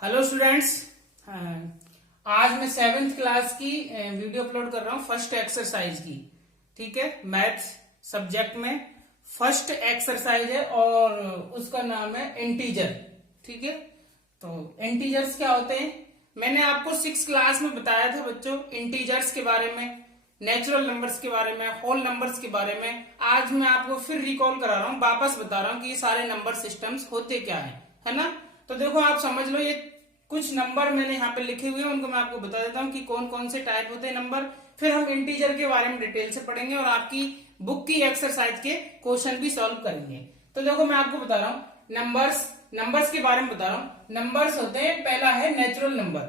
Hello students. आज मैं 7th class की वीडियो अपलोड कर रहा हूँ फर्स्ट एक्सरसाइज की। ठीक है, मैथ्स सब्जेक्ट में फर्स्ट एक्सरसाइज है और उसका नाम है इंटीजर। ठीक है, तो इंटीजर्स क्या होते हैं मैंने आपको 6th क्लास में बताया था बच्चों, इंटीजर्स के बारे में, नेचुरल नंबर्स के बारे में, होल नंबर्स के बारे में। आज मैं आपको फिर रिकॉल करा रहा हूँ, वापस बता रहा हूँ कि ये सारे नंबर सिस्टम्स होते क्या है ना। तो देखो आप समझ लो, ये कुछ नंबर मैंने यहाँ पे लिखे हुए हैं, उनको मैं आपको बता देता हूँ कि कौन कौन से टाइप होते हैं नंबर। फिर हम इंटीजर के बारे में डिटेल से पढ़ेंगे और आपकी बुक की एक्सरसाइज के क्वेश्चन भी सॉल्व करेंगे। तो देखो मैं आपको बता रहा हूँ नंबर्स के बारे में बता रहा हूँ। नंबर्स होते हैं, पहला है नेचुरल नंबर।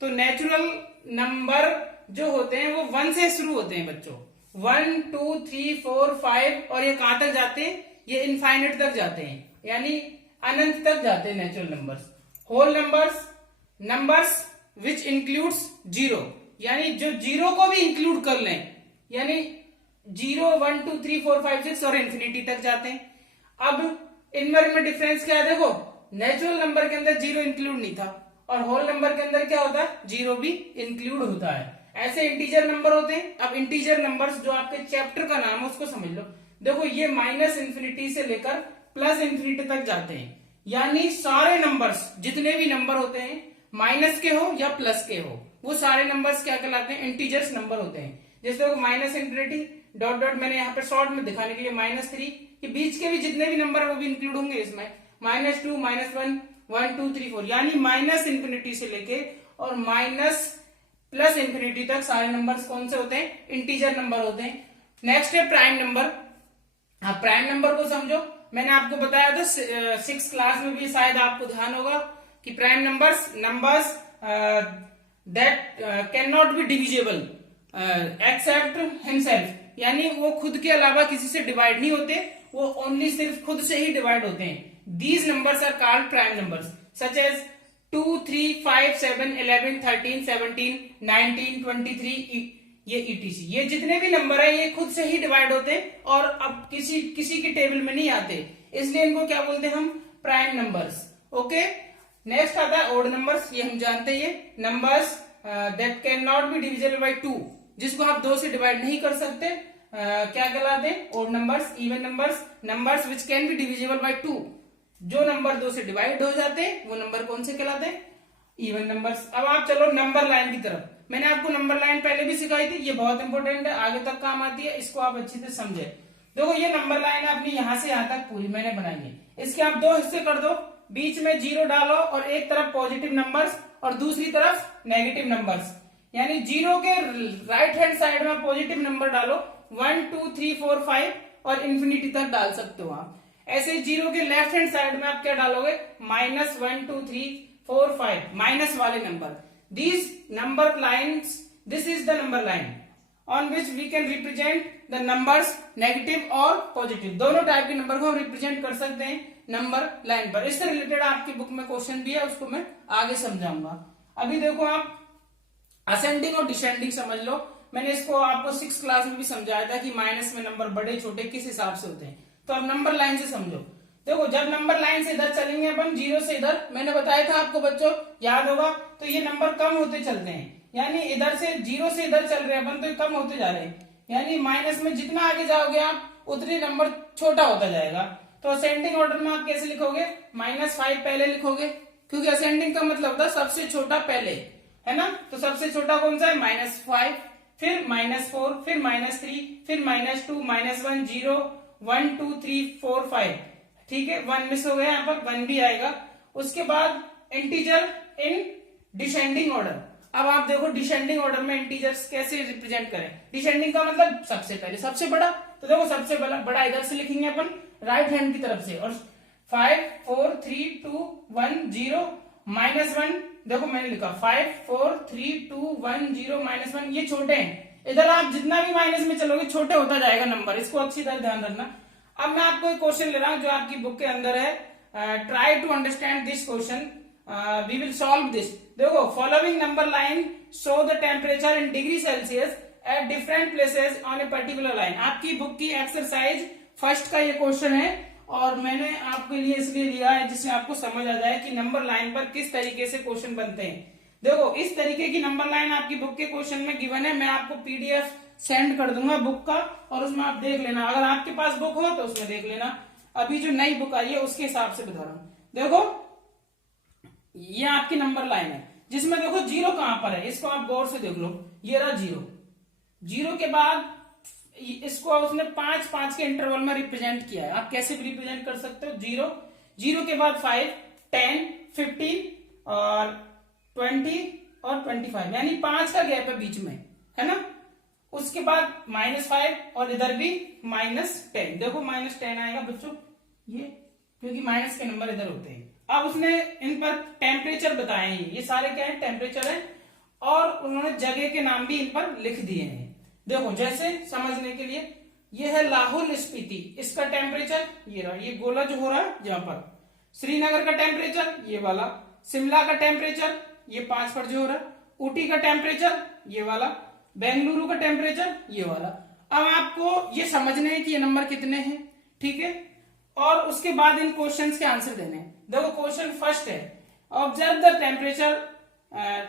तो नेचुरल नंबर जो होते हैं वो 1 से शुरू होते हैं बच्चों। 1 2 3 4 5 और ये कहां तक जाते हैं, ये इनफाइनाइट तक जाते हैं, यानी अनंत तक जाते हैं natural numbers. Whole numbers which includes zero, यानी जो जीरो को भी इंक्लूड कर लें, यानी 0 1 2 3 4 5 6 और इंफिनिटी तक जाते हैं। अब इनमें में डिफरेंस क्या है, देखो नेचुरल नंबर के अंदर जीरो इंक्लूड नहीं था और होल नंबर के अंदर क्या होता है, जीरो भी इंक्लूड होता है। ऐसे इंटीजर नंबर होते हैं। अब इंटीजर नंबर्स जो आपके चैप्टर का नाम है उसको समझ लो। देखो ये माइनस इंफिनिटी से लेकर प्लस इंफिनिटी तक जाते हैं, यानी सारे नंबर्स जितने भी नंबर होते हैं, माइनस के हो या प्लस के हो, वो सारे नंबर्स क्या कहलाते हैं, इंटीजर्स नंबर होते हैं। जैसे माइनस इंफिनिटी डॉट डॉट, मैंने यहाँ पे शॉर्ट में दिखाने के लिए -3, कि बीच के भी जितने भी नंबर है वो भी इंक्लूड होंगे इसमें। -2 -1 1 2 3 4, यानी माइनस इंफिनिटी से लेके और माइनस प्लस इंफिनिटी तक सारे नंबर्स कौन से होते हैं, इंटीजर नंबर होते हैं। नेक्स्ट है प्राइम नंबर। हाँ, प्राइम नंबर को समझो, मैंने आपको बताया था 6th क्लास में भी, शायद आपको ध्यान होगा कि prime numbers that can not be divisible except himself, यानी वो खुद के अलावा किसी से डिवाइड नहीं होते, वो ओनली सिर्फ खुद से ही डिवाइड होते हैं। These numbers are called prime numbers such as 2 3 5 7 11 13 17 19 23 ये ETC। ये जितने भी नंबर है ये खुद से ही डिवाइड होते हैं और अब किसी की टेबल में नहीं आते, इसलिए इनको क्या बोलते हैं हम, प्राइम नंबर्स। ओके, नेक्स्ट आता है ओड नंबर्स। ये हम जानते हैं, ये numbers that can not be divisible by 2, जिसको आप 2 से डिवाइड नहीं कर सकते, क्या कहलाते हैं, odd numbers. Even numbers which can be divisible by 2, जो नंबर 2 से डिवाइड हो जाते हैं वो नंबर कौन से कहलाते हैं, इवन नंबर्स। अब आप चलो नंबर लाइन की तरफ। मैंने आपको नंबर लाइन पहले भी सिखाई थी, ये बहुत इंपॉर्टेंट है, आगे तक काम आती है, इसको आप अच्छी से समझे। देखो ये नंबर लाइन अपनी यहां से यहां तक पूरी मैंने बनाई है, इसके आप 2 हिस्से कर दो, बीच में 0 डालो और एक तरफ पॉजिटिव नंबर्स और दूसरी तरफ नेगेटिव नंबर्स, यानी 0 के राइट हैंड साइड में पॉजिटिव नंबर डालो, 1 2 3 4 5 और इंफिनिटी तक डाल सकते हो आप। ऐसे 0 के लेफ्ट हैंड साइड में आप क्या डालोगे, -1 2 3 4 5, माइनस वाले number. These number lines, this is the number line on which we can represent the numbers negative और positive, दोनों टाइप के नंबर को हम रिप्रेजेंट कर सकते हैं नंबर लाइन पर। इससे रिलेटेड आपकी बुक में क्वेश्चन भी है, उसको मैं आगे समझाऊंगा। अभी देखो आप असेंडिंग और डिसेंडिंग समझ लो। मैंने इसको आपको 6th क्लास में भी समझाया था कि माइनस में नंबर बड़े छोटे किस हिसाब से होते हैं। तो अब नंबर लाइन से समझो। देखो जब नंबर लाइन से इधर चलेंगे अपन, 0 से इधर, मैंने बताया था आपको बच्चों, याद होगा, तो ये नंबर कम होते चलते हैं, यानी इधर से 0 से इधर चल रहे हैं अपन, तो ये कम होते जा रहे हैं, यानी माइनस में जितना आगे जाओगे आप उतनी नंबर छोटा होता जाएगा। तो असेंडिंग ऑर्डर में आप कैसे लिखोगे, -5 पहले लिखोगे, क्योंकि असेंडिंग का मतलब होता है सबसे छोटा पहले, है ना। तो सबसे छोटा कौन सा है, -5, फिर -4, फिर -3, फिर -2 -1 0 1 2 3 4 5, ठीक है, 1 मिस हो गया, यहाँ पर 1 भी आएगा। उसके बाद इंटीजर इन डिसेंडिंग ऑर्डर। अब आप देखो डिसेंडिंग ऑर्डर में इंटीजर्स कैसे रिप्रेजेंट करें। डिसेंडिंग का मतलब सबसे पहले सबसे बड़ा, तो देखो सबसे बड़ा इधर से लिखेंगे अपन राइट हैंड की तरफ से, और 5 4 3 2 1 0 -1, देखो मैंने लिखा 5 4 3 2 1 0 -1, ये छोटे हैं, इधर आप जितना भी माइनस में चलोगे छोटे होता जाएगा नंबर, इसको अच्छी तरह ध्यान रखना। अब मैं आपको एक क्वेश्चन ले रहा हूं जो आपकी बुक के अंदर है, try to understand this question, we will solve this. देखो following number line show the temperature in degree Celsius at different places on a particular line. आपकी बुक की एक्सरसाइज फर्स्ट का ये क्वेश्चन है और मैंने आपके लिए इसलिए लिया है जिससे आपको समझ आ जाए कि नंबर लाइन पर किस तरीके से क्वेश्चन बनते हैं। देखो इस तरीके की नंबर लाइन आपकी बुक के क्वेश्चन में गिवन है, मैं आपको पीडीएफ सेंड कर दूंगा बुक का, और उसमें आप देख लेना, अगर आपके पास बुक हो तो उसमें देख लेना। अभी जो नई बुक आई है उसके हिसाब से बता रहा हूं। देखो ये आपकी नंबर लाइन है जिसमें देखो जीरो कहां पर है, इसको आप गौर से देख लो, ये रहा जीरो। जीरो के बाद इसको उसने 5-5 के इंटरवल में रिप्रेजेंट किया है। आप कैसे भी रिप्रेजेंट कर सकते हो, जीरो, जीरो के बाद 5, 10, 15 और 20 और 25, यानी 5 का गैप है बीच में, है ना। उसके बाद -5 और इधर भी -10। देखो -10 आएगा बच्चों, ये क्योंकि माइनस के नंबर इधर होते हैं। अब उसने इन पर टेम्परेचर बताए हैं, ये सारे क्या है, टेम्परेचर है, और उन्होंने जगह के नाम भी इन पर लिख दिए हैं। देखो जैसे समझने के लिए, ये है लाहौल स्पीति, इसका टेम्परेचर ये रहा, ये गोला जो हो रहा है यहाँ पर। श्रीनगर का टेम्परेचर ये वाला, शिमला का टेम्परेचर ये 5 पर जो हो रहा है, ऊटी का टेम्परेचर ये वाला, बेंगलुरु का टेम्परेचर ये वाला। अब आपको ये समझने हैं कि ये नंबर कितने हैं, ठीक है, और उसके बाद इन क्वेश्चंस के आंसर देने हैं। देखो क्वेश्चन फर्स्ट है, observe the temperature,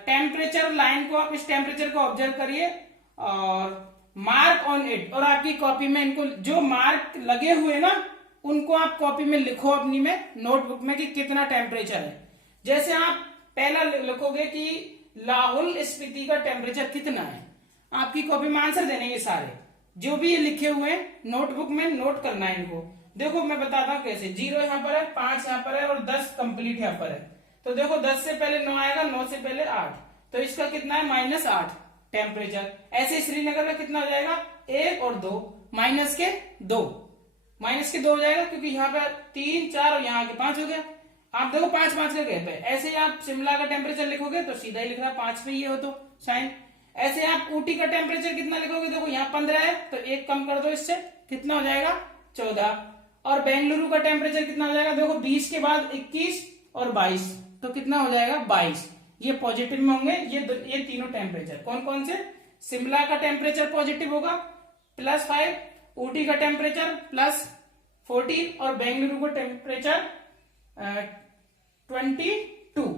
temperature line को आप इस टेम्परेचर को ऑब्जर्व करिए और मार्क ऑन इट, और आपकी कॉपी में इनको जो मार्क लगे हुए ना उनको आप कॉपी में लिखो अपनी में नोटबुक में कि कितना टेम्परेचर है। जैसे आप पहला लिखोगे कि लाहौल स्पीति का टेम्परेचर कितना है, आपकी कॉपी में आंसर देने ये सारे जो भी ये लिखे हुए हैं नोटबुक में नोट करना है इनको। देखो मैं बताता हूं कैसे, 0 यहाँ पर है, 5 यहाँ पर है और 10 कंप्लीट यहाँ पर है। तो देखो 10 से पहले 9 आएगा, 9 से पहले 8, तो इसका कितना है -8 टेम्परेचर। ऐसे श्रीनगर का कितना हो जाएगा, 1 और 2, -2 हो जाएगा, क्योंकि यहाँ पे 3, 4 और यहाँ के 5 हो गया। आप देखो 5-5 का गैप है। ऐसे ही आप शिमला का टेम्परेचर लिखोगे तो सीधा ही लिख रहा है 5 पे, ये हो तो साइन। ऐसे आप ऊटी का टेम्परेचर कितना लिखोगे, देखो यहाँ 15 है तो 1 कम कर दो, इससे कितना हो जाएगा 14। और बेंगलुरु का टेम्परेचर कितना हो जाएगा, देखो 20 के बाद 21 और 22, तो कितना हो जाएगा 22। ये पॉजिटिव में होंगे, ये तीनों टेम्परेचर। कौन कौन से, शिमला का टेम्परेचर पॉजिटिव होगा +5, ऊटी का टेम्परेचर +14 और बेंगलुरु का टेम्परेचर 22,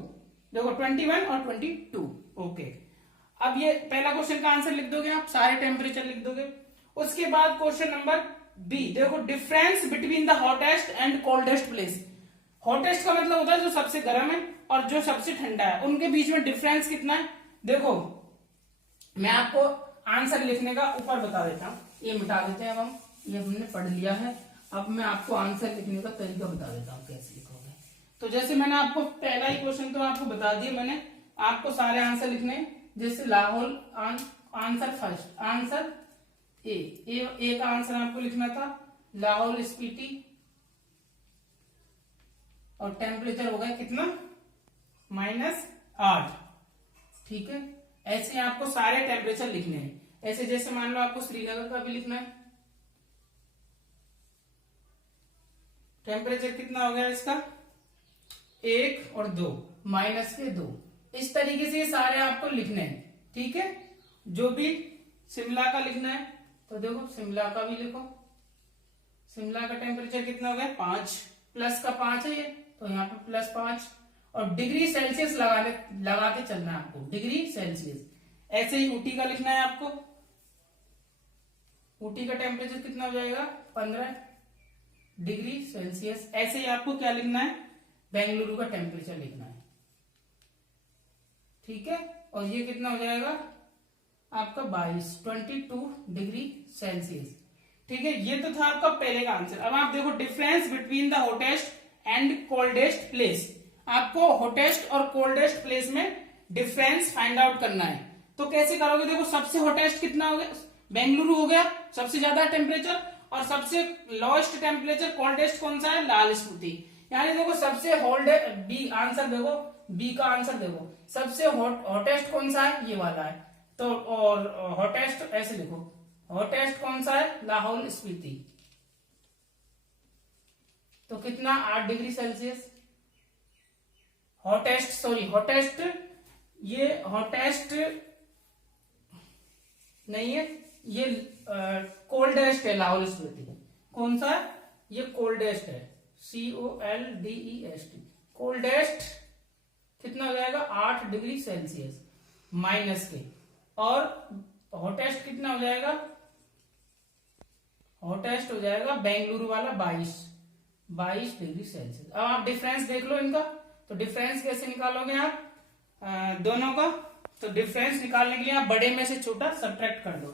देखो 21 और 22। ओके, अब ये पहला क्वेश्चन का आंसर लिख दोगे आप, सारे टेम्परेचर लिख दोगे। उसके बाद क्वेश्चन नंबर बी, देखो difference between the hottest and coldest place. Hottest का मतलब होता है जो सबसे गर्म है और जो सबसे ठंडा है, उनके बीच में डिफरेंस कितना है। देखो मैं आपको आंसर लिखने का ऊपर बता देता हूं, ये मिटा देते हैं अब हम, ये हमने पढ़ लिया है। अब मैं आपको आंसर लिखने का तरीका बता देता हूँ कैसे लिखोगे। तो जैसे मैंने आपको पहला ही क्वेश्चन तो आपको बता दिया मैंने, आपको सारे आंसर लिखने। जैसे Lahaul, answer first, answer A का आंसर आपको लिखना था लाहौल स्पीति, और टेम्परेचर हो गया कितना -8, ठीक है। ऐसे आपको सारे टेम्परेचर लिखने हैं। ऐसे जैसे मान लो आपको श्रीनगर का भी लिखना है, टेम्परेचर कितना हो गया इसका 1 और 2, -2। इस तरीके से ये सारे आपको लिखने हैं, ठीक है। जो भी शिमला का लिखना है तो देखो शिमला का भी लिखो, शिमला का टेम्परेचर कितना हो गया 5, प्लस का 5 है ये, तो यहाँ पे +5 और डिग्री सेल्सियस लगाते चलना है आपको, डिग्री सेल्सियस। ऐसे ही ऊटी का लिखना है आपको, ऊटी का टेम्परेचर कितना हो जाएगा 15 डिग्री सेल्सियस। ऐसे ही आपको क्या लिखना है, बेंगलुरु का टेम्परेचर लिखना है, ठीक है। और ये कितना हो जाएगा आपका 22 डिग्री सेल्सियस, ठीक है। ये तो था आपका पहले का आंसर। अब आप देखो difference between the hottest and coldest place, आपको हॉटेस्ट और कोल्डेस्ट प्लेस में डिफरेंस फाइंड आउट करना है। तो कैसे करोगे, देखो सबसे हॉटेस्ट कितना हो गया, बेंगलुरु हो गया सबसे ज्यादा टेम्परेचर, और सबसे लोएस्ट टेम्परेचर कोल्डेस्ट कौन सा है, लाल स्पीति। यानी देखो सबसे बी आंसर देखो, बी का आंसर देखो, सबसे हॉटेस्ट कौन सा है, ये वाला है। तो और हॉटेस्ट ऐसे लिखो, हॉटेस्ट कौन सा है, लाहौल स्पीति, तो कितना 8 डिग्री सेल्सियस। हॉटेस्ट ये हॉटेस्ट नहीं है, ये कोल्डेस्ट है लाहौल स्पीति। कौन सा है, ये कोल्डेस्ट है। COLDEST, कोल्डेस्ट कितना हो जाएगा 8 डिग्री सेल्सियस माइनस के, और हॉटेस्ट कितना हो जाएगा, हॉटेस्ट हो जाएगा बेंगलुरु वाला 22 डिग्री सेल्सियस। अब आप डिफरेंस देख लो इनका, तो डिफरेंस कैसे निकालोगे आप दोनों का, तो डिफरेंस निकालने के लिए आप बड़े में से छोटा सब्ट्रैक्ट कर दो।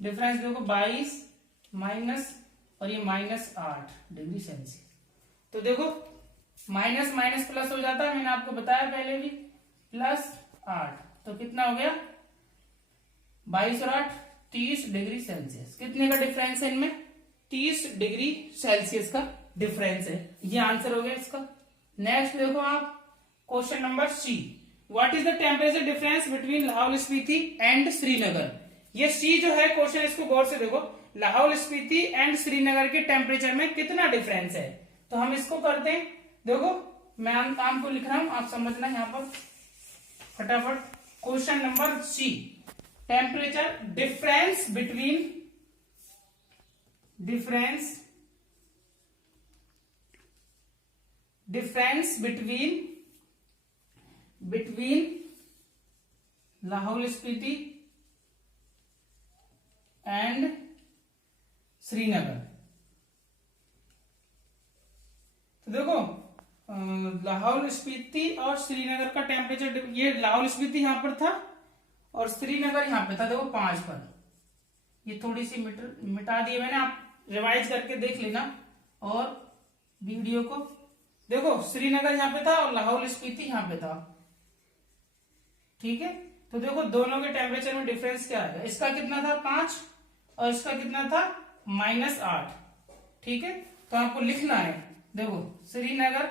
डिफरेंस देखो 22 माइनस और ये -8 डिग्री सेल्सियस, तो देखो माइनस माइनस प्लस हो जाता है, मैंने आपको बताया पहले भी, +8, तो कितना हो गया 22 और 8 30 डिग्री सेल्सियस। कितने का डिफरेंस है इनमें, 30 डिग्री सेल्सियस का डिफरेंस है, ये आंसर हो गया इसका। नेक्स्ट देखो आप question number C, what is the temperature difference between Lahaul Spiti and Srinagar. ये सी जो है क्वेश्चन, इसको गौर से देखो, लाहौल स्पीति एंड श्रीनगर के टेम्परेचर में कितना डिफरेंस है, तो हम इसको करते हैं। देखो मैं काम को लिख रहा हूं, आप समझना यहां पर फटाफट। Question number C, temperature difference between Lahaul Spiti and Srinagar. तो देखो लाहौल स्पीति और श्रीनगर का टेम्परेचर, ये लाहौल स्पीति यहां पर था और श्रीनगर यहां पे था, देखो 5 पर, ये थोड़ी सी मिटा दिए मैंने, आप रिवाइज करके देख लेना और वीडियो को। देखो श्रीनगर यहां पे था और लाहौल स्पीति यहां पे था, ठीक है। तो देखो दोनों के टेम्परेचर में डिफरेंस क्या है, इसका कितना था 5 और इसका कितना था -8, ठीक है। तो आपको लिखना है, देखो श्रीनगर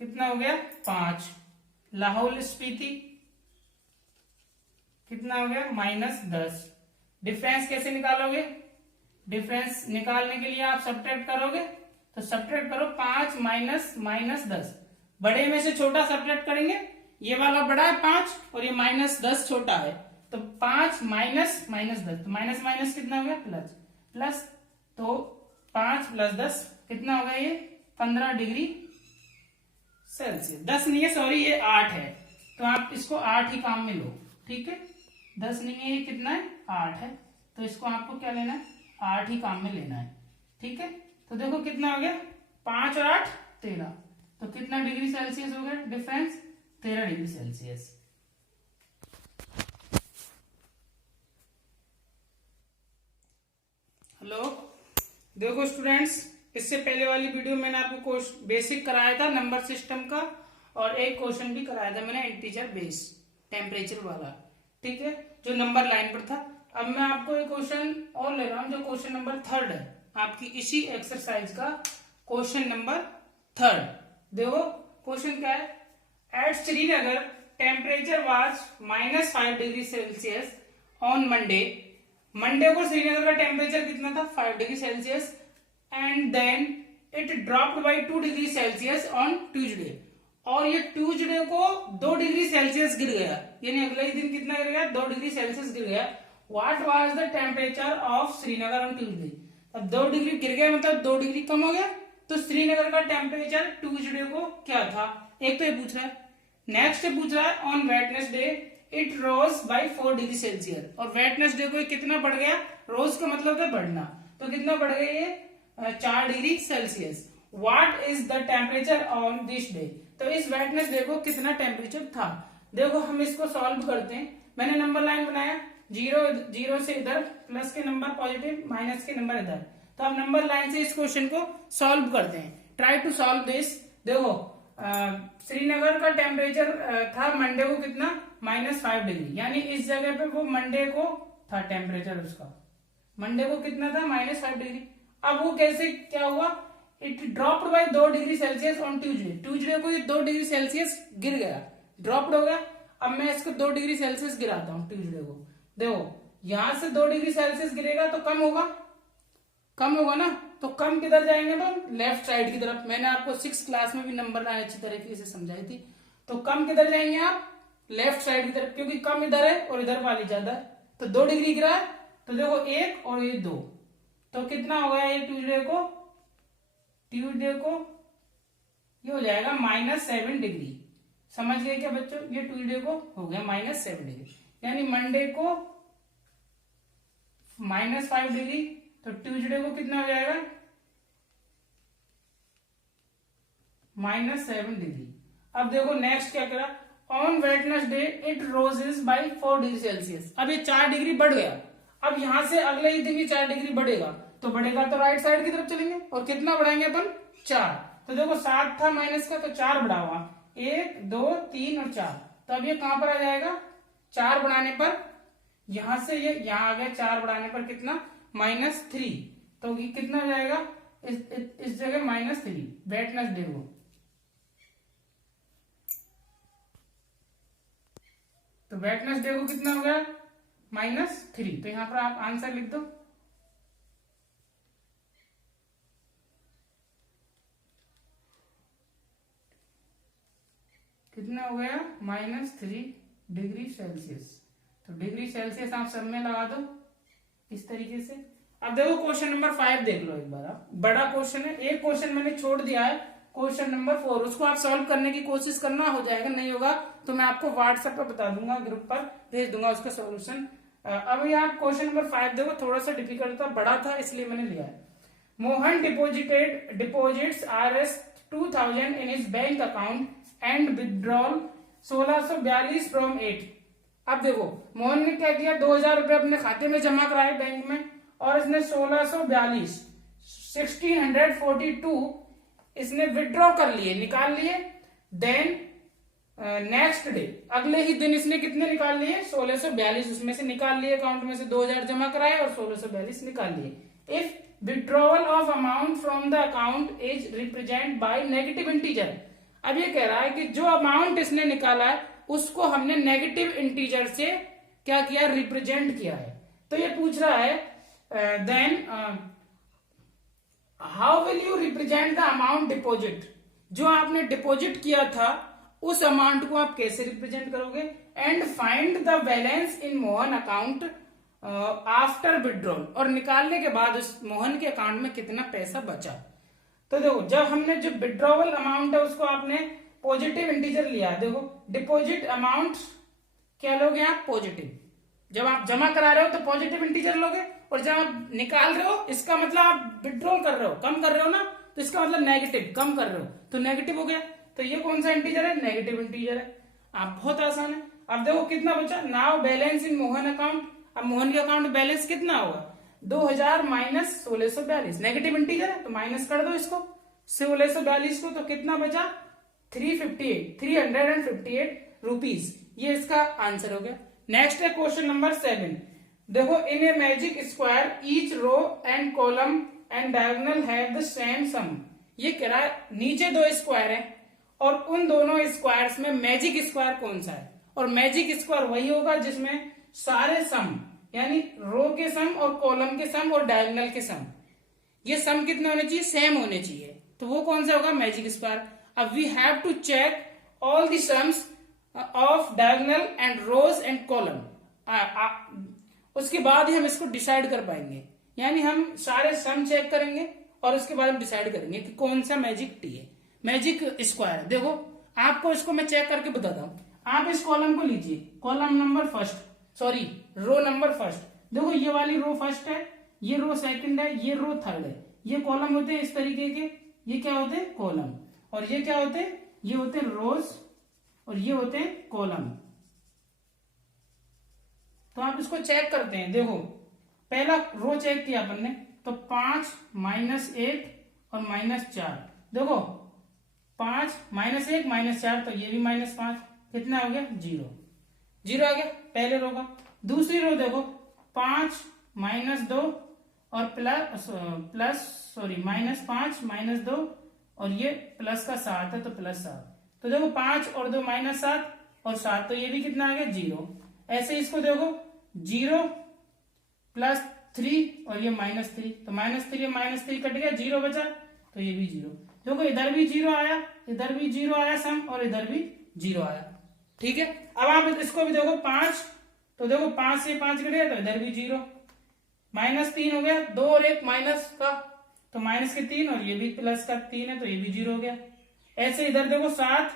कितना हो गया 5, लाहौल स्पीति कितना हो गया -10। डिफरेंस कैसे निकालोगे, डिफरेंस निकालने के लिए आप सब्ट्रैक्ट करोगे, तो सब्ट्रैक्ट करो 5 माइनस 10, बड़े में से छोटा सब्ट्रैक्ट करेंगे, ये वाला बड़ा है 5 और ये -10 छोटा है, तो 5 माइनस 10, तो माइनस माइनस कितना हो गया प्लस, तो 5 + 10 कितना हो गया, ये 15 डिग्री सेल्सियस। 10 नहीं है, सॉरी ये 8 है, तो आप इसको 8 ही काम में लो, ठीक है। 10 नहीं है, ये कितना है 8 है, तो इसको आपको क्या लेना है 8 ही काम में लेना है, ठीक है। तो देखो कितना हो गया 5 और 8 13, तो कितना डिग्री सेल्सियस हो गया डिफरेंस, 13 डिग्री सेल्सियस। हेलो, देखो स्टूडेंट्स, इससे पहले वाली वीडियो मैंने आपको बेसिक कराया था नंबर सिस्टम का, और एक क्वेश्चन भी कराया था मैंने इंटीजर बेस टेम्परेचर वाला, ठीक है, जो नंबर लाइन पर था। अब मैं आपको एक क्वेश्चन और ले रहा हूं, जो क्वेश्चन नंबर 3 है आपकी इसी एक्सरसाइज का, क्वेश्चन नंबर 3। देखो क्वेश्चन क्या है, at Srinagar temperature was -5 degree Celsius on Monday. Monday को श्रीनगर का टेम्परेचर कितना था 5 degree Celsius, and then it dropped by 2 degree Celsius on Tuesday, और ये ट्यूजडे को 2 डिग्री सेल्सियस गिर गया, यानी अगले ही दिन कितना गिर गया 2 डिग्री सेल्सियस गिर गया। What was the temperature of Srinagar on Tuesday. अब 2 डिग्री गिर गया मतलब 2 डिग्री कम हो गया, तो श्रीनगर का टेम्परेचर ट्यूजडे को क्या था, एक तो ये पूछ रहा है। नेक्स्ट पूछ रहा है on Wednesday it rose by 4 degree Celsius, और वेडनेसडे को कितना बढ़ गया, रोज का मतलब था बढ़ना, तो कितना बढ़ गया ये 4 degree Celsius. What is the temperature on this day, तो इस वेडनेसडे को कितना टेम्परेचर था। देखो हम इसको सॉल्व करते हैं, मैंने नंबर लाइन बनाया, 0 से इधर, प्लस के नंबर पॉजिटिव, माइनस के नंबर इधर, तो अब नंबर लाइन से इस क्वेश्चन को सॉल्व करते हैं। Try to solve this. देखो श्रीनगर का टेम्परेचर था मंडे को कितना -5 डिग्री, यानी इस जगह पे वो मंडे को था टेम्परेचर उसका, मंडे को कितना था -5 डिग्री। अब वो कैसे क्या हुआ, it dropped by 2 degree Celsius on Tuesday, Tuesday को ये 2 डिग्री सेल्सियस गिर गया, ड्रॉप्ड हो गया। अब मैं इसको 2 डिग्री सेल्सियस गिराता हूँ ट्यूजडे को, देखो यहां से 2 डिग्री सेल्सियस गिरेगा तो कम होगा ना, तो कम किधर जाएंगे, तो लेफ्ट साइड की तरफ। मैंने आपको 6th क्लास में भी नंबर लाइन अच्छी तरीके से समझाई थी, तो कम किधर जाएंगे आप, लेफ्ट साइड की तरफ, क्योंकि कम इधर है और इधर वाली ज्यादा है, तो 2 डिग्री गिरा है, तो देखो 1 और ये 2, तो कितना हो गया ये ट्यूसडे को ये हो जाएगा -7 डिग्री। समझ गए क्या बच्चों? ये ट्यूसडे को हो गया -7 डिग्री, यानी मंडे को -5 डिग्री, तो ट्यूसडे को कितना हो जाएगा -7 डिग्री। अब देखो नेक्स्ट क्या करा, on Wednesday it roses by 4 degree Celsius. अब ये 4 डिग्री बढ़ गया, अब यहां से अगले ही दिन भी 4 डिग्री बढ़ेगा, तो बढ़ेगा तो राइट साइड की तरफ चलेंगे, और कितना बढ़ाएंगे अपन 4। तो देखो 7 था माइनस का, तो 4 बढ़ा हुआ, 1 2 3 और 4, तो अब ये कहां पर आ जाएगा 4 बढ़ाने पर, यहां से ये यहां आ गया, 4 बढ़ाने पर कितना -3, तो ये कितना हो जाएगा इस जगह -3 वेडनेसडे को। तो वेडनेसडे को कितना हो गया -3, तो यहां पर आप आंसर लिख दो। कितना हो गया -3 डिग्री सेल्सियस। तो डिग्री सेल्सियस आप सब में लगा दो इस तरीके से। अब देखो क्वेश्चन नंबर 5 देख लो एक बार, आप बड़ा क्वेश्चन है, एक क्वेश्चन मैंने छोड़ दिया है क्वेश्चन नंबर 4, उसको आप सॉल्व करने की कोशिश करना, हो जाएगा, नहीं होगा तो मैं आपको व्हाट्सएप पर बता दूंगा, ग्रुप पर भेज दूंगा उसका सॉल्यूशन। अब ये आप क्वेश्चन नंबर 5 देखो, थोड़ा सा डिफिकल्ट था, बड़ा था इसलिए मैंने लिया है। Mohan deposits Rs 2000 in his bank account and withdrawal 1642 from 8। अब देखो मोहन ने क्या किया, 2000 रुपए अपने खाते में जमा कराए बैंक में, और इसने 1642 इसने विड्रॉ कर लिए, निकाल लिए। देन नेक्स्ट डे, अगले ही दिन इसने कितने निकाल लिए 1642, उसमें से निकाल लिए, अकाउंट में से 2000 जमा कराए और 1642 निकाल लिए। If withdrawal of amount from the account is represent by negative integer. अब ये कह रहा है कि जो अमाउंट इसने निकाला है उसको हमने नेगेटिव इंटीजर से क्या किया, रिप्रेजेंट किया है। तो ये पूछ रहा है then how will you represent the amount deposit, जो आपने डिपॉजिट किया था उस अमाउंट को आप कैसे रिप्रेजेंट करोगे, and find the balance in Mohan account after withdrawal, और निकालने के बाद उस मोहन के अकाउंट में कितना पैसा बचा। तो देखो जब हमने जो विड्रॉवल अमाउंट है उसको आपने पॉजिटिव इंटीजर लिया, देखो डिपॉजिट अमाउंट क्या लोगे आप पॉजिटिव, जब आप जमा करा रहे हो तो पॉजिटिव इंटीजर लोगे, और जब आप निकाल रहे हो इसका मतलब आप विड्रॉल कर रहे हो, कम कर रहे हो ना, तो इसका मतलब नेगेटिव, कम कर रहे हो तो नेगेटिव हो गया। तो ये कौन सा इंटीजर है, नेगेटिव इंटीजर है। आप बहुत आसान है। अब देखो कितना बचा, नाउ बैलेंस इन मोहन अकाउंट, अब मोहन के अकाउंट बैलेंस कितना होगा 2000 माइनस 1642, नेगेटिव इंटीजर है तो माइनस कर दो इसको 1642 को, तो कितना बचा 358 रुपीज। ये इसका आंसर हो गया। नेक्स्ट है क्वेश्चन नंबर 7। देखो in a magic square each row and column and diagonal have the same sum. ये कह रहा है नीचे 2 स्क्वायर है और उन दोनों स्क्वायर्स में मैजिक स्क्वायर कौन सा है, और मैजिक स्क्वायर वही होगा जिसमें सारे सम, यानी रो के सम और कॉलम के सम और डायगोनल के सम, ये सम कितने होने चाहिए, सेम होने चाहिए, तो वो कौन सा होगा मैजिक स्क्वायर। अब we have to check all the sums of diagonal and rows and column, उसके बाद ही हम इसको डिसाइड कर पाएंगे, यानी हम सारे सम चेक करेंगे और उसके बाद हम डिसाइड करेंगे कि कौन सा मैजिक टी है, मैजिक स्क्वायर है। देखो आपको इसको मैं चेक करके बताता हूं। आप इस कॉलम को लीजिए, column number first, sorry row number first, देखो ये वाली रो फर्स्ट है, ये रो सेकंड है, ये रो थर्ड है। ये कॉलम होते हैं इस तरीके के, ये क्या होते हैं कॉलम, और ये क्या होते हैं, ये होते हैं रोज और ये होते हैं कॉलम। तो आप इसको चेक करते हैं। देखो पहला रो चेक किया अपन ने, तो 5 -1 और -4, देखो 5 -1 -4, तो ये भी -5, कितना हो गया 0 0 आ गया पहले रो का। दूसरी रो देखो 5 -2 और -5 -2 और ये प्लस का 7 है तो +7, तो देखो 5 और 2 -7 और 7, तो ये भी कितना आ गया 0। ऐसे इसको देखो 0 +3 और ये -3, तो -3 -3 कट गया, 0 बचा, तो ये भी 0। देखो इधर भी 0 आया, इधर भी 0 आया सम, और इधर भी 0 आया। ठीक है, अब आप इसको भी देखो 5, तो देखो 5 से 5 कट गया, तो इधर भी 0, -3 हो गया, 2 और 1 माइनस का, तो माइनस के 3, और ये भी प्लस का 3 है तो ये भी 0 हो गया। ऐसे इधर देखो 7,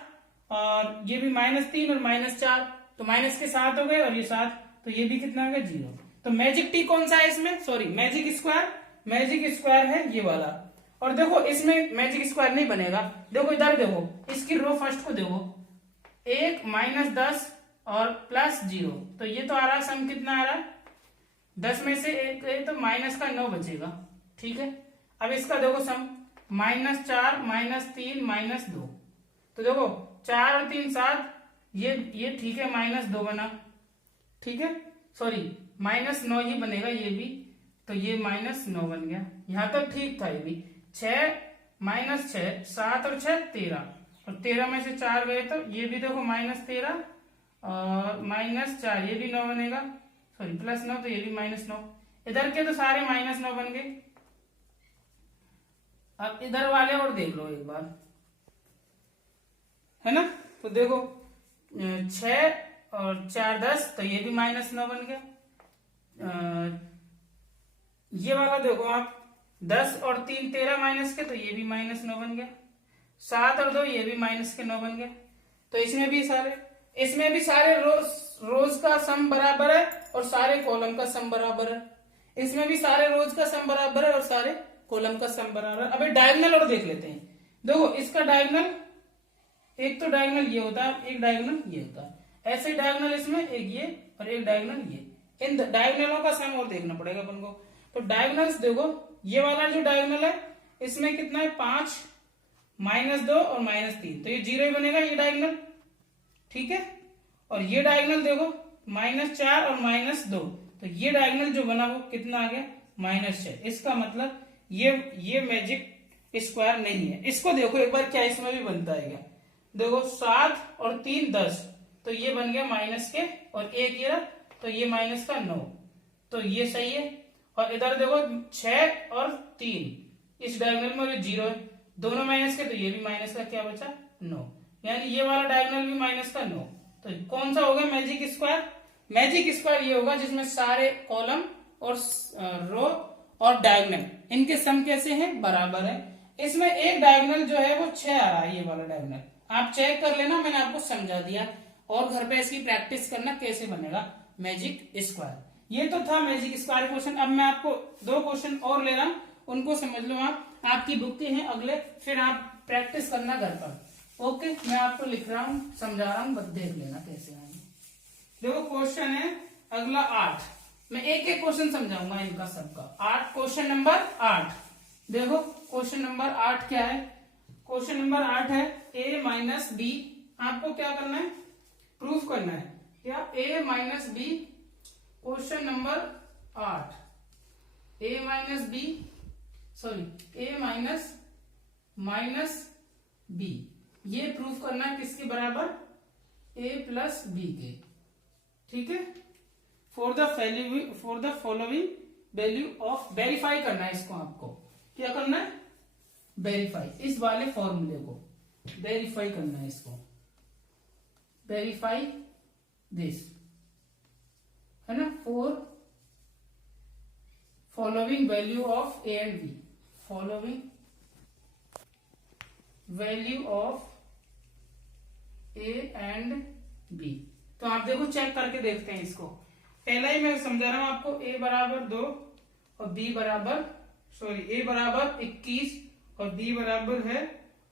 और ये भी -3 और -4, तो माइनस के 7 हो गए, और ये 7, तो ये भी कितना हो गया 0। तो मैजिक टी कौन सा है इसमें, सॉरी मैजिक स्क्वायर है ये वाला। और देखो इसमें मैजिक स्क्वायर नहीं बनेगा, देखो इधर देखो इसकी रो फर्स्ट को देखो, 1 -10 और +0, तो ये तो आ रहा सम कितना आ रहा है 10 में से 1 तो माइनस का 9 बचेगा, ठीक है। अब इसका देखो सम -4 -3 -2, तो देखो 4 और 3 7, ये ठीक है -2 बना, ठीक है, सॉरी -9 ही बनेगा ये भी, तो ये -9 बन गया, यहां तक ठीक था ये भी। 6 -6 7 और 6 13, और 13 में से 4 गए तो ये भी देखो -13 और -4, ये भी 9 बनेगा, सॉरी +9, तो ये भी -9, इधर के तो सारे -9 बन गए। अब इधर वाले और देख लो एक बार, है ना, तो देखो 6 और 4 10, तो ये भी -9 बन गया। ये वाला देखो आप 10 और 3 13 माइनस के, तो ये भी -9 बन गया। 7 और 2 ये भी -9 बन गया। तो इसमें भी सारे रोज का सम बराबर है और सारे कॉलम का सम बराबर है। इसमें भी सारे रोज का सम बराबर है और सारे कॉलम का सम बराबर है। अभी डायगोनल और देख लेते हैं। देखो इसका डायगोनल, एक तो डायगोनल ये होता है, एक डायगोनल ये होता है, ऐसे डायगोनल इसमें एक ये और एक डायगोनल ये। इन डायगोनलों का सम और देखना पड़ेगा अपन को। तो डायगोनल्स देखो, ये वाला जो डायगोनल है इसमें कितना है 5 -2 और -3, तो ये 0 ही बनेगा ये डायगोनल, ठीक है। और ये डायगोनल देखो -4 और -2, तो ये डायगोनल जो बना वो कितना आ गया -6। इसका मतलब ये मैजिक स्क्वायर नहीं है। इसको देखो एक बार क्या इसमें भी बनता है क्या, देखो 7 और 3 10, तो ये बन गया माइनस के, और एक ये रहा, तो ये -9, तो ये सही है। और इधर देखो 6 और 3, इस डायगोनल में 0 है, दोनों माइनस के, तो ये भी माइनस का क्या बचा 9, यानी ये वाला डायगोनल भी -9। तो कौन सा होगा मैजिक स्क्वायर? मैजिक स्क्वायर ये होगा जिसमें सारे कॉलम और रो और डायगोनल इनके सम कैसे हैं, बराबर है। इसमें एक डायगोनल जो है वो 6 आ रहा है, ये वाला डायगोनल आप चेक कर लेना, मैंने आपको समझा दिया, और घर पे इसकी प्रैक्टिस करना कैसे बनेगा मैजिक स्क्वायर। ये तो था मैजिक स्क्वायर क्वेश्चन। अब मैं आपको 2 क्वेश्चन और ले रहा हूं, उनको समझ लो आप, आपकी बुक के हैं अगले, फिर आप प्रैक्टिस करना घर पर। ओके, मैं आपको लिख रहा हूं, समझा रहा हूं, बस देख लेना कैसे आएंगे। देखो क्वेश्चन है अगला 8, मैं एक एक क्वेश्चन समझाऊंगा इनका सबका। 8, क्वेश्चन नंबर 8। देखो क्वेश्चन नंबर 8 क्या है, क्वेश्चन नंबर 8 है a माइनस बी। आपको क्या करना है, प्रूफ करना है क्या, a minus B. Question number 8, a minus B, sorry a minus B, ये प्रूफ करना है किसके बराबर, a प्लस बी के, ठीक है। For the following value of, verify करना है इसको, आपको क्या करना है, वेरीफाई, इस वाले फॉर्मूले को वेरीफाई करना है इसको, वेरीफाई दिस, है ना, for following value of A and B, following value of A and B. तो आप देखो चेक करके देखते हैं इसको। पहला ही मैं समझा रहा हूं आपको, a बराबर 2 और b बराबर, सॉरी a बराबर 21 और b बराबर है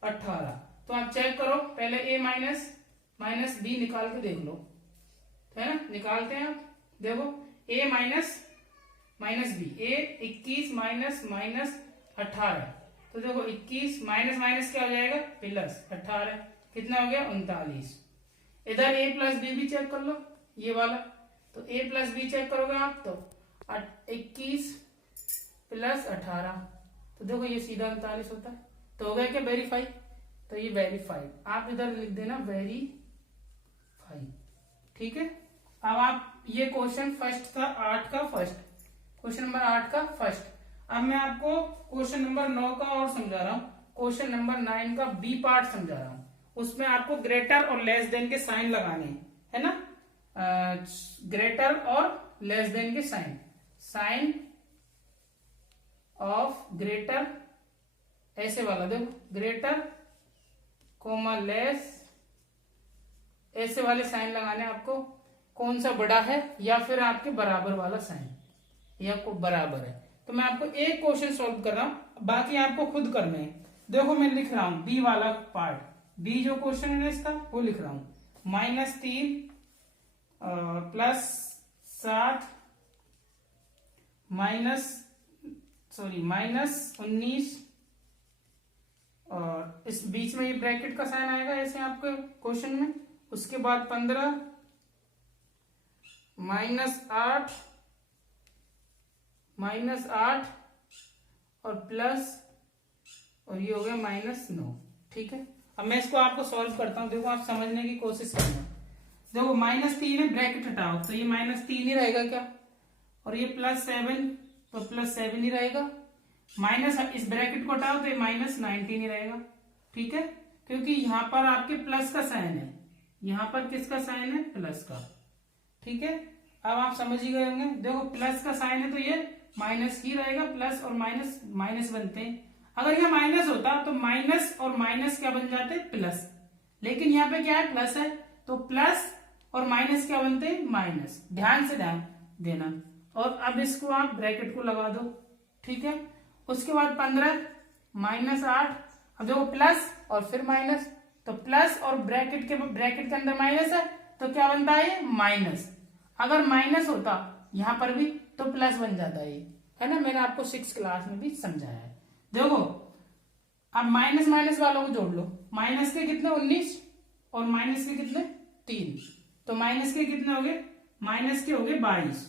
18। तो आप चेक करो, पहले a माइनस b निकाल के देख लो, है ना, निकालते हैं आप। देखो a minus b, a 21 minus 18, तो देखो 21 माइनस क्या हो जाएगा, प्लस 18, कितना हो गया 39। इधर a प्लस बी भी चेक कर लो, ये वाला, तो a प्लस बी चेक करोगे आप तो 21 प्लस 18, तो देखो ये सीधा 39 होता है। तो हो गया क्या वेरीफाई, तो ये वेरीफाइड, आप इधर लिख देना वेरीफाई, ठीक है। अब आप ये क्वेश्चन फर्स्ट था 8 का फर्स्ट, क्वेश्चन नंबर 8 का फर्स्ट। अब मैं आपको क्वेश्चन नंबर 9 का और समझा रहा हूं, क्वेश्चन नंबर 9 का बी पार्ट समझा रहा हूं। उसमें आपको ग्रेटर और लेस देन के साइन लगाने हैं, है ना, ग्रेटर और लेस देन के साइन ऑफ ग्रेटर, ऐसे वाला देखो ग्रेटर कोमा लेस, ऐसे वाले साइन लगाने आपको। कौन सा बड़ा है या फिर आपके बराबर वाला साइन, या को बराबर है। तो मैं आपको एक क्वेश्चन सॉल्व कर रहा हूं, बाकी आपको खुद करने हैं। देखो मैं लिख रहा हूं बी वाला पार्ट, बी जो क्वेश्चन है ना इसका वो लिख रहा हूं। -3 +7 -19, और इस बीच में ये ब्रैकेट का साइन आएगा ऐसे आपके क्वेश्चन में। उसके बाद 15 -8 और प्लस, और ये हो गया -9। ठीक है, अब मैं इसको आपको सॉल्व करता हूं, देखो आप समझने की कोशिश करना। देखो -3 है, ब्रैकेट हटाओ तो ये -3 ही रहेगा क्या, और ये +7 तो +7 ही रहेगा। माइनस इस ब्रैकेट को हटाओ तो ये -19 ही रहेगा। ठीक है, क्योंकि यहां पर आपके प्लस का साइन है, यहां पर किसका साइन है, प्लस का। ठीक है, अब आप समझ ही गए होंगे। देखो प्लस का साइन है तो ये माइनस ही रहेगा, प्लस और माइनस माइनस बनते हैं। अगर यह माइनस होता तो माइनस और माइनस क्या बन जाते, प्लस, लेकिन यहाँ पे क्या है, प्लस है, तो प्लस और माइनस क्या बनते हैं, माइनस। ध्यान से ध्यान देना। और अब इसको आप ब्रैकेट को लगा दो। ठीक है, उसके बाद 15 -8, अब देखो प्लस और फिर माइनस, तो प्लस और ब्रैकेट के अंदर माइनस है तो क्या बनता है, माइनस। अगर माइनस होता यहां पर भी तो प्लस बन जाता है ना, मैंने आपको 6 क्लास में भी समझाया है। देखो अब माइनस माइनस वालों को जोड़ लो, माइनस के कितने 19 और माइनस के कितने 3, तो माइनस के कितने हो गए, माइनस के हो गए 22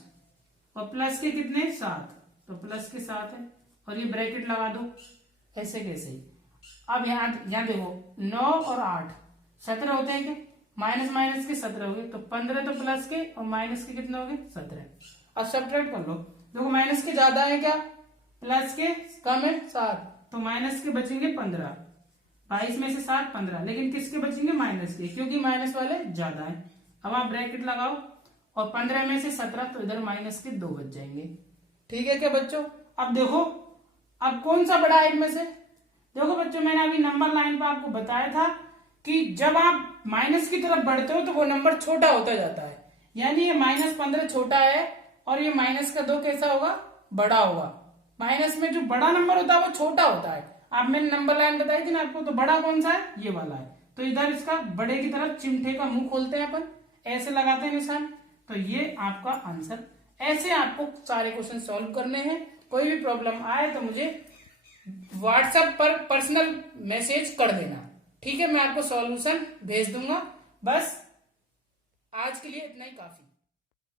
और प्लस के कितने 7, तो प्लस के 7 है, और ये ब्रैकेट लगा दो ऐसे कैसे। अब यहाँ देखो 9 और 8 17 होते हैं क्या, माइनस माइनस के 17 हो गए, तो 15 तो प्लस के और माइनस के कितने हो गए 17। अब सब्ट्रैक्ट कर लो, देखो माइनस के ज्यादा है क्या, प्लस के कम है 7, तो माइनस के बचेंगे 15, 22 में से 7 15, लेकिन किसके बचेंगे, माइनस के, क्योंकि माइनस वाले ज्यादा है। अब आप ब्रैकेट लगाओ और 15 में से 17, तो इधर माइनस के 2 बच जाएंगे। ठीक है क्या बच्चों, अब देखो अब कौन सा बड़ा है इनमें से। देखो बच्चों मैंने अभी नंबर लाइन पर आपको बताया था कि जब आप माइनस की तरफ बढ़ते हो तो वो नंबर छोटा होता जाता है, यानी ये -15 छोटा है और ये माइनस का 2 कैसा होगा, बड़ा होगा। माइनस में जो बड़ा नंबर होता है वो छोटा होता है। आप मैंने नंबर लाइन बताई थी ना आपको, तो बड़ा कौन सा है, ये वाला है। तो इधर इसका बड़े की तरफ चिमटे का मुंह खोलते हैं अपन, ऐसे लगाते हैं निशान, तो ये आपका आंसर। ऐसे आपको सारे क्वेश्चन सॉल्व करने हैं। कोई भी प्रॉब्लम आए तो मुझे व्हाट्सएप पर पर्सनल मैसेज कर देना। ठीक है, मैं आपको सॉल्यूशन भेज दूंगा। बस आज के लिए इतना ही काफी।